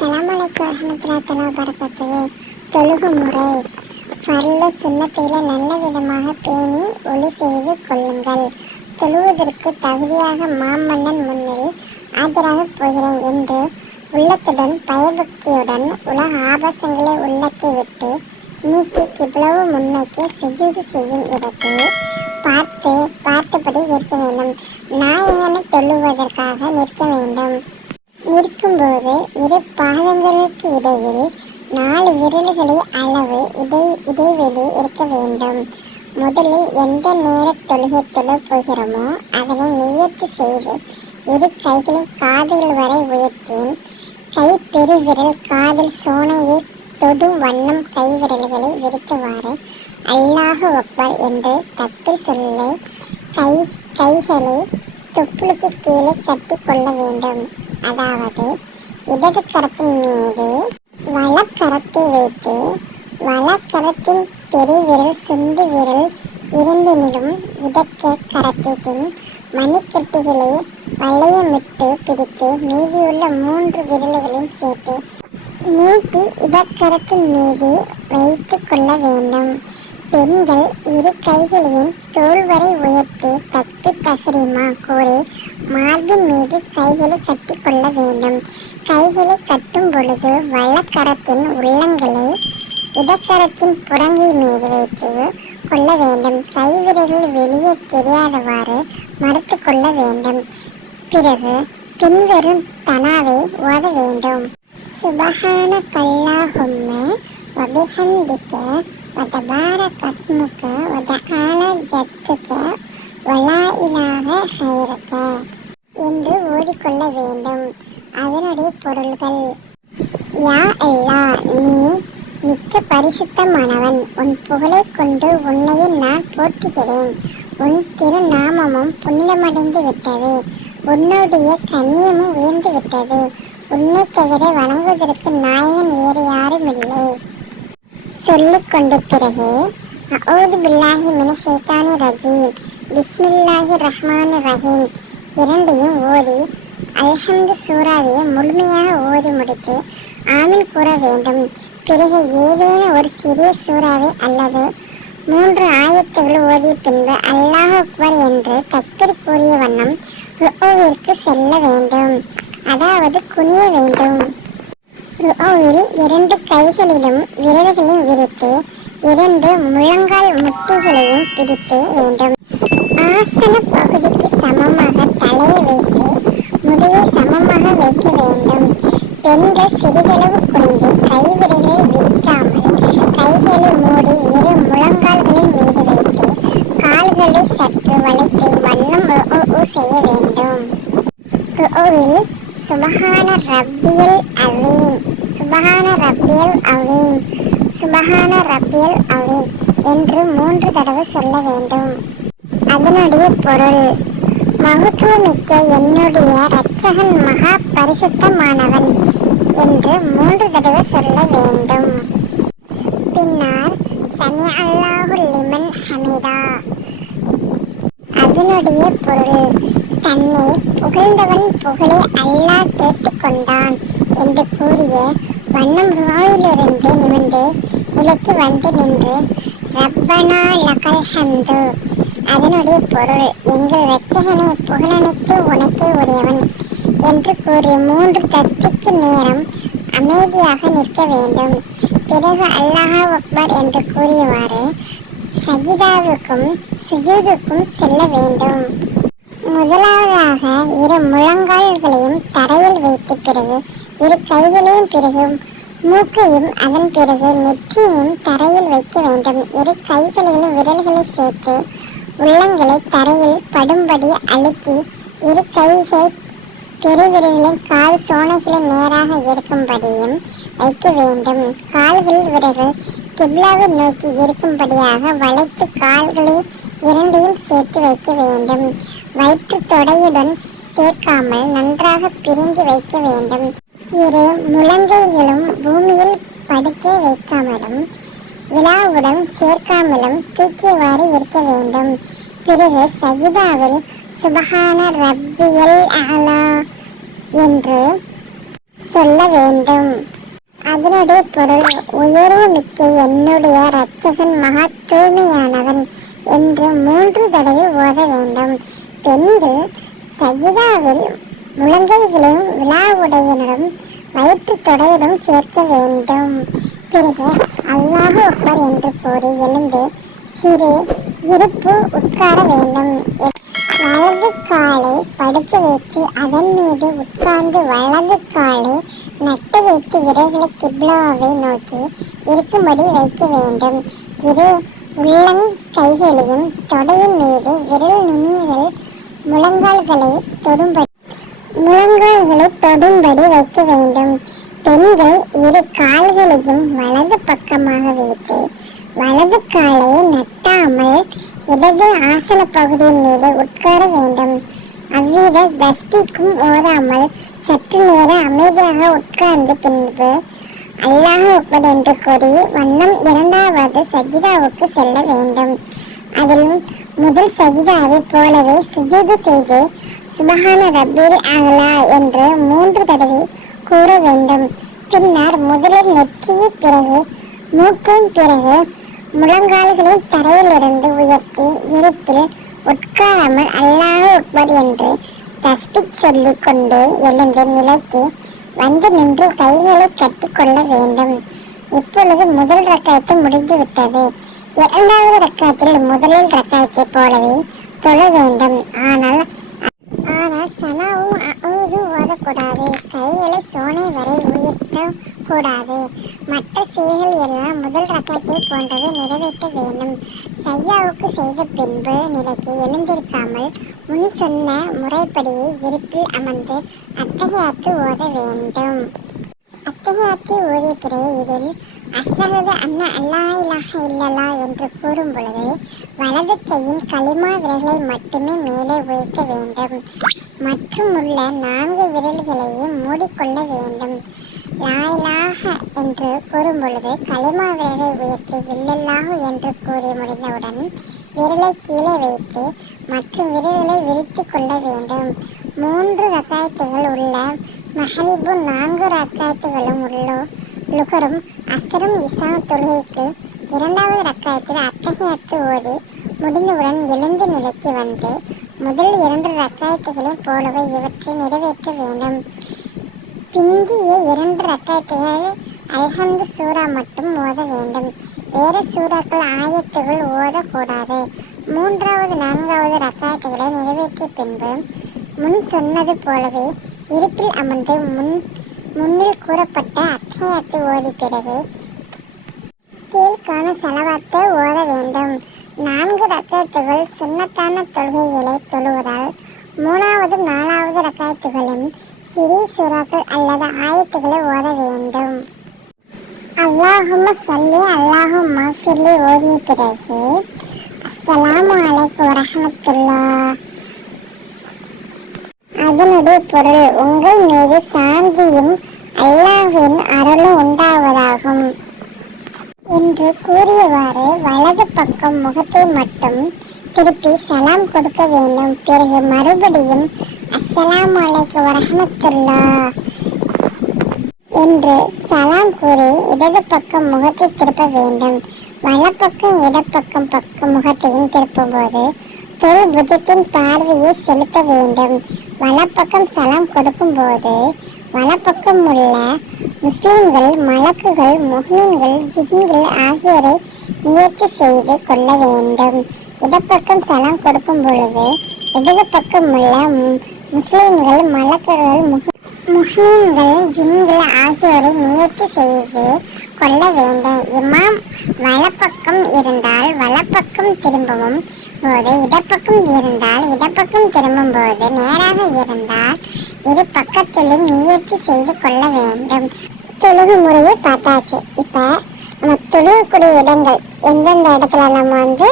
அஸ்ஸலாமு அலைக்கும் வரஹ்மத்துல்லாஹி வரகாத்து தொழுகு முறை. ஃபர்ல சுன்னத்தில நல்ல விதமாக பேணி ஒளி செய்து கொள்ளுங்கள். தொழுவதற்கு தகுதியாக மாமன்னன் முன்னில் ஆஜராகப் போகிறேன் என்று உள்ளத்துடன் பயபக்தியுடன் உலக ஆபாசங்களை உள்ளத்தை விட்டு நீக்கி கிப்ளவு முன்னோக்கி சுஜூது செய்யும் இடத்தில் பார்த்து பார்த்தபடி இருக்க வேண்டும். நாயகனை தொழுவதற்காக நிற்க வேண்டும். நிற்கும்போது இரு பாதங்களுக்கு இடையில் நாலு விரல்களை அளவு இடை இடைவெளி இருக்க வேண்டும். முதலில் எந்த நேர தொழுகை தொழ போகிறோமோ அதனை நியத்து செய்து இரு கைகளும் காதுகள் வரை உயர்த்தி கை பெருவிரல் காதல் சோனையை தொடும் வண்ணம் கை விரல்களை விரித்தவாறு அல்லாஹு அக்பர் என்று தட்டு சொல்ல கை கைகளை தொப்புளுக்கு கீழே கட்டி கொள்ள வேண்டும். அதாவது இடது கரத்தின் மீது வலக்கரத்தை வைத்து வலக்கரத்தின் பெருவிரல் சுண்டு விரல் இரண்டினிலும் இடக்க கரத்தின் மணிக்கட்டுகளை வளையமிட்டு பிடித்து மீதியுள்ள மூன்று விரல்களையும் சேர்த்து நீட்டி இடக்கரத்தின் மீது வைத்து கொள்ள வேண்டும். பெண்கள் இரு கைகளையும் தோல் வரை உயர்த்தி தத்து தஹ்ரீமா கூறி மார்பின் மீது கைகளை கட்டி கொள்ள வேண்டும். கைகளை கட்டும் பொழுது வலக்கரத்தின் உள்ளங்களை இடக்கரத்தின் புறங்கை மீது வைத்து கொள்ள வேண்டும். கைவிரல்கள் வெளியே தெரியாதவாறு மறுத்து கொள்ள வேண்டும். பிறகு பின்வரும் தனாவை ஓத வேண்டும். சுபஹான கல்லாஹும்ம வபிஹம்திக கஸ்முக்க வத ஆல ஜத்துக்க வலா இலாக ஹைரக்க. என்று ஓதிக்கொள்ள வேண்டும். அதனுடைய பொருள்கள் யா அல்லா நீ மிக்க பரிசுத்தமானவன். உன் புகழை கொண்டு உன்னையே நான் போற்றுகிறேன். உன் திருநாமமும் புனிதமடைந்து விட்டது. உன்னுடைய கண்ணியமும் உயர்ந்து விட்டது. உன்னை தவிர வணங்குவதற்கு நாயகன் வேறு யாரும் இல்லை. சொல்லிக் கொண்ட பிறகு அவுது பில்லாஹி மின சைத்தானி ரஜீம். பிஸ்மில்லாஹி ரஹ்மான் ரஹீம். இரண்டையும் ஓடி அல்ஹம்து சூறாவை முழுமையாக ஓதி முடித்து ஆமின் கூற வேண்டும். பிறகு ஏதேனும் ஒரு சிறிய சூறாவை அல்லது மூன்று ஆயத்துகள் ஓதிய பின்பு அல்லாஹ் அக்பர் என்று தக்பீர் கூறிய வண்ணம் ருஓவிற்கு செல்ல வேண்டும். அதாவது குனிய வேண்டும். ருஓவில் இரண்டு கைகளிலும் விரல்களையும் விரித்து இரண்டு முழங்கால் முட்டிகளையும் பிடித்து வேண்டும். ஆசன பகுதிக்கு சமமாக தலையை வைத்து முதுகை சமமாக வைக்க வேண்டும் பெண்கள் சிறிதளவு குனிந்து கைவிரலை விரிக்காமல் கைகளை மூடி இரு முழங்கால்களின் மீது வைத்து கால்களை சற்று வளைத்து வண்ணம் ருஉ செய்ய வேண்டும் ருஉவில் சுபஹான ரப்பியல் அவீம் சுபஹான ரப்பியல் அவீம் சுபஹான ரப்பியல் அவீம் என்று மூன்று தடவை சொல்ல வேண்டும். அதனுடைய பொருள் மகத்துவமிக்க என்னுடைய இரட்சகன் மகா பரிசுத்தமானவன் என்று மூன்று தடவை சொல்ல வேண்டும். பின்னர் சமி அல்லாஹு லிமன் ஹமிதா. அதனுடைய பொருள் தன்னை புகழ்ந்தவன் புகழை அல்லாஹ் கேட்டுக்கொண்டான் என்று கூறிய வண்ணம் ருவாயிலிருந்து நிமிர்ந்து நிலைக்கு வந்து நின்று ரப்பனா லகல் ஹந்து அதனுடைய பொருள் எங்கள் இரட்சகனை புகழனைத்து உனக்கே உடையவன் என்று கூறி மூன்று தஸ்பிக்கு நேரம் அமைதியாக நிற்க வேண்டும். பிறகு அல்லாஹ் அக்பர் என்று கூறியவாறு சஜிதாவுக்கும் சுஜூதுக்கும் செல்ல வேண்டும். முதலாவதாக இரு முழங்கால்களையும் தரையில் வைத்து பிறகு இரு கைகளையும் பிறகு மூக்கையும் அதன் பிறகு நெற்றியையும் தரையில் வைக்க வேண்டும். இரு கைகளிலும் விரல்களை சேர்த்து உள்ளங்களை தரையில் படும்படி அழுத்தி இரு கைகளை பெருவிரலின் கால் சோனைகளை நேராக இருக்கும்படியும் வைக்க வேண்டும். கால்களில் விரல்கள் கிப்லாவை நோக்கி இருக்கும்படியாக வளைத்து கால்களை இரண்டையும் சேர்த்து வைக்க வேண்டும். வயிற்று தொடையுடன் சேர்க்காமல் நன்றாக பிரிந்து வைக்க வேண்டும். இரு முழங்கைகளும் பூமியில் படுத்தே வைக்காமலும் விழாவுடன் சேர்க்காமலும் தூக்கியவாறு இருக்க வேண்டும். பிறகு சகிதாவில் சுபஹான ரப்பியல் அலா என்று சொல்ல வேண்டும். அதனுடைய பொருள் உயர்வு மிக்க என்னுடைய இரட்சகன் மகா தூய்மையானவன் என்று மூன்று தடவை ஓத வேண்டும். பெண்கள் சஜிதாவில் முழங்கைகளையும் விழாவுடையனுடன் வயிற்று தொடையுடன் சேர்க்க வேண்டும். பிறகு அல்லாஹ் அக்பர் என்று கூறி எழுந்து சிறு இருப்பு உட்கார வேண்டும். வலது காலை படுத்து வைத்து அதன் மீது உட்கார்ந்து வலது காலை நட்டு வைத்து விரல்களை கிப்லாவை நோக்கி இருக்கும்படி வைக்க வேண்டும். இரு உள்ளங் கைகளையும் தொடையின் மீது விரல் நுனிகள் முழங்கால்களை தொடும்படி முழங்கால்களை தொடும்படி வைக்க வேண்டும். பெண்கள் இரு கால்களையும் வலது பக்கமாக வைத்து வலது காலை நட்டாமல் இடது ஆசன பகுதியின் மீது உட்கார வேண்டும். அவ்வித தஸ்பிக்கும் ஓதாமல் சற்று நேர அமைதியாக உட்கார்ந்து பின்பு அல்லாஹ் அக்பர் என்று கூறி வண்ணம் இரண்டாவது சஜிதாவுக்கு செல்ல வேண்டும். அதில் முதல் சஜிதாவை போலவே சுஜூது செய்து சுபஹான ரப்பீர் அகலா என்று மூன்று தடவை கூற வேண்டும். பின்னர் முதலில் நெற்றியை பிறகு மூக்கின் பிறகு முழங்கால்களின் தரையிலிருந்து உயர்த்தி இருப்பில் உட்காராமல் அல்லாஹ் அக்பர் என்று தஸ்பிக் சொல்லிக் கொண்டு எழுந்து நிலைக்கு வந்து நின்று கைகளை கட்டி கொள்ள வேண்டும். இப்பொழுது முதல் ரக்காயத்து முடிந்துவிட்டது. இரண்டாவது ரக்காயத்தில் முதலில் ரக்காயத்தை போலவே தொழ வேண்டும். ஆனால் ஆனால் சனாவும் அவுது ஓதக்கூடாது. கைகளை சோனை வரை உயர்த்த கூடாது மற்ற செய்கள் எல்லாம் முதல் ரக்கத்தை போன்றவை நிறைவேற்ற வேண்டும். சையாவுக்கு செய்த பின்பு நிலைக்கு எழுந்திருக்காமல் முன் சொன்ன முறைப்படியே இருப்பில் அமர்ந்து அத்தகையாத்து ஓத வேண்டும். அத்தகையாத்து ஓதிய பிறகு இதில் அசகது அண்ணா அல்லா இலாஹ இல்லலா என்று கூறும் பொழுது வலது கையின் களிமா விரலை மட்டுமே மேலே உயர்த்த வேண்டும். மற்றும் உள்ள நான்கு விரல்களையும் மூடிக்கொள்ள வேண்டும். லாயிலாக என்று கூறும் பொழுது களிமா விரலை உயர்த்தி இல்லல்லாஹு என்று கூறி முடிந்தவுடன் விரலை கீழே வைத்து மற்றும் விரல்களை விரித்து கொள்ள வேண்டும். மூன்று ரக்காயத்துகள் உள்ள மஹரிபு நான்கு ரக்காயத்துகளும் உள்ள லுகரும் அசரும் இசா தொழுகைக்கு இரண்டாவது ரக்காயத்தில் அத்தகையத்து ஓதி முடிந்தவுடன் எழுந்து நிலைக்கு வந்து முதல் இரண்டு ரக்காயத்துகளைப் போலவே இவற்றை நிறைவேற்ற வேண்டும். பிந்திய இரண்டு ரக்காயத்துகள் அல்ஹந்து சூரா மட்டும் ஓத வேண்டும். வேறு சூறாக்கள் ஆயத்துகள் ஓதக்கூடாது. மூன்றாவது நான்காவது ரக்காயத்துகளை நிறைவேற்றிய பின்பு முன் சொன்னது போலவே இருப்பில் அமர்ந்து முன் முன்னில் கூறப்பட்ட அத்தியாயத்தை ஓதி பிறகு கீழ்கான செலவாத்தை ஓத வேண்டும். நான்கு ரக்காயத்துகள் சுண்ணத்தான தொழுகைகளை தொழுவதால் மூணாவது நாலாவது ரக்காயத்துகளும் சிறிய சுறாக்கள் அல்லது ஆயத்துகளை ஓத வேண்டும். அல்லாஹும் சொல்லி அல்லாஹும் மாஃபில்லி ஓதிய பிறகு அஸ்லாம் அலைக்கும் வரமத்துல்லா அதனுடைய பொருள் உங்கள் மீது சாந்தியும் அல்லாஹின் அருளும் உண்டாவதாகும். என்று கூறியவாறு வலது பக்கம் முகத்தை மட்டும் திருப்பி சலாம் கொடுக்க வேண்டும். பிறகு மறுபடியும் அஸ்ஸலாம் அலைக்கு வரஹமத்துல்லா என்று சலாம் கூறி இடது பக்கம் முகத்தை திருப்ப வேண்டும். வலப்பக்கம் இடப்பக்கம் பக்கம் முகத்தையும் திருப்பும்போது தொழில் புஜத்தின் பார்வையை செலுத்த வேண்டும். வலப்பக்கம் சலாம் கொடுக்கும்போது வலப்பக்கம் உள்ள முஸ்லிம்கள் மலக்குகள் முஹ்மீன்கள் ஜின்கள் ஆகியோரை நியத்து செய்து கொள்ள வேண்டும். இடப்பக்கம் சலாம் கொடுக்கும் பொழுது இடது பக்கம் உள்ள முஸ்லிம்கள் மலக்குகள் முஸ்லீம்கள் முஸ்லிம்கள் ஜின்கள் ஆகியோரை நியத்து செய்து கொள்ள வேண்டும். இமாம் வலப்பக்கம் இருந்தால் வலப்பக்கம் திரும்பவும் போது இடப்பக்கம் இருந்தால் இடப்பக்கம் திரும்பும் போது நேராக இருந்தால் இரு பக்கத்திலும் முயற்சி செய்து கொள்ள வேண்டும். தொழுகு முறையை பார்த்தாச்சு. இப்போ நம்ம தொழுகக்கூடிய இடங்கள் எந்தெந்த இடத்துல நம்ம வந்து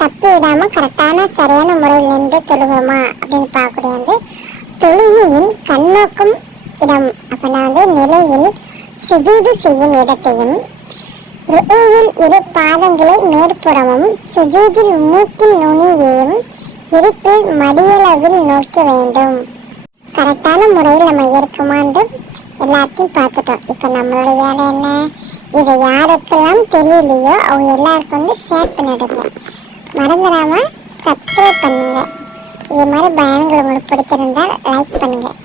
தப்பு விடாமல் கரெக்டான சரியான முறையில் நின்று தொழுகிறோமா அப்படின்னு பார்க்கக்கூடியது தொழுகையின் கண்ணோக்கும் இடம். அப்படின்னா வந்து நிலையில் சுஜூது செய்யும் இடத்தையும் ருக்குவில் இரு பாதங்களை மேற்புறமும் சுஜூதில் மூக்கின் நுனியையும் இருப்பில் மடியளவில் நோக்க வேண்டும். கரெக்டான முறையில் நம்ம இருக்குமாண்டு எல்லாத்தையும் பார்த்துட்டோம். இப்போ நம்மளோட வேலை என்ன? இதை யாருக்கெல்லாம் தெரியலையோ அவங்க எல்லாருக்கும் வந்து ஷேர் பண்ணிடுங்க. மறந்துடாமல் சப்ஸ்கிரைப் பண்ணுங்கள் இது மாதிரி பயணங்கள் உங்களுக்கு பிடிச்சிருந்தால் லைக் பண்ணுங்கள்